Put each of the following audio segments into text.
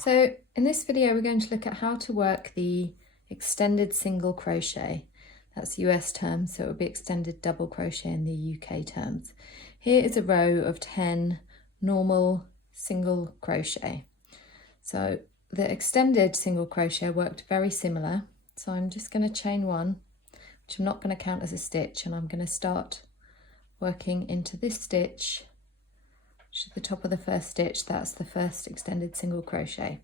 So in this video we're going to look at how to work the extended single crochet. That's US terms, so it will be extended double crochet in the UK terms. Here is a row of 10 normal single crochet. So the extended single crochet worked very similar. So I'm just going to chain one, which I'm not going to count as a stitch, and I'm going to start working into this stitch, which is the top of the first stitch. That's the first extended single crochet.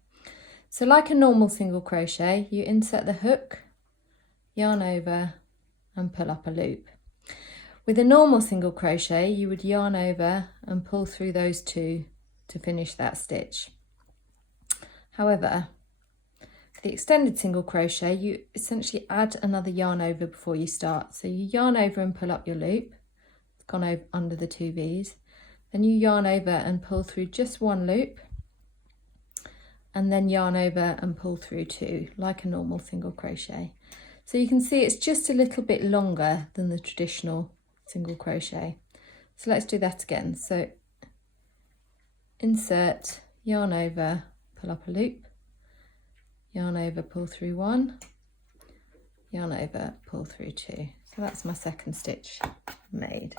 So like a normal single crochet, you insert the hook, yarn over and pull up a loop. With a normal single crochet, you would yarn over and pull through those two to finish that stitch. However, for the extended single crochet, you essentially add another yarn over before you start. So you yarn over and pull up your loop. It's gone over under the two V's. Then you yarn over and pull through just one loop, and then yarn over and pull through two, like a normal single crochet. So you can see it's just a little bit longer than the traditional single crochet. So let's do that again. So insert, yarn over, pull up a loop, yarn over, pull through one, yarn over, pull through two. So that's my second stitch made.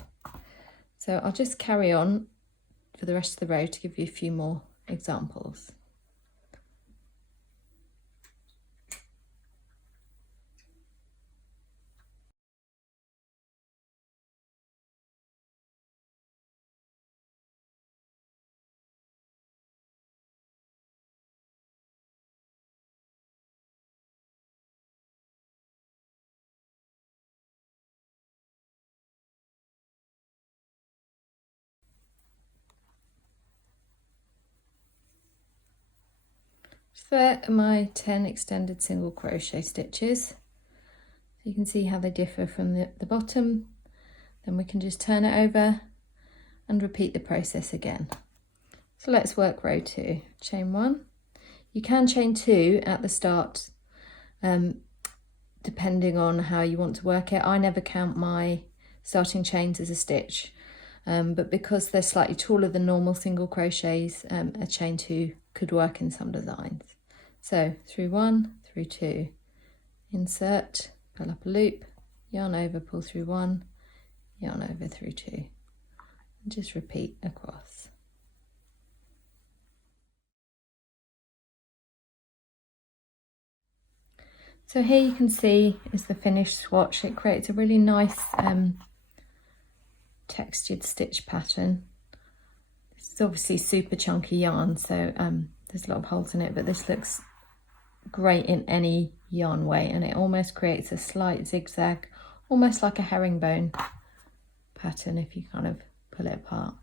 So I'll just carry on for the rest of the row to give you a few more examples. For my 10 extended single crochet stitches, so you can see how they differ from the bottom. Then we can just turn it over and repeat the process again. So let's work row 2. Chain 1. You can chain 2 at the start, depending on how you want to work it. I never count my starting chains as a stitch, but because they're slightly taller than normal single crochets, a chain 2 could work in some designs. So through 1, through 2, insert, pull up a loop, yarn over, pull through 1, yarn over, through 2, and just repeat across. So here you can see is the finished swatch. It creates a really nice textured stitch pattern. This is obviously super chunky yarn, so there's a lot of holes in it, but this looks great in any yarn way, and it almost creates a slight zigzag, almost like a herringbone pattern if you kind of pull it apart.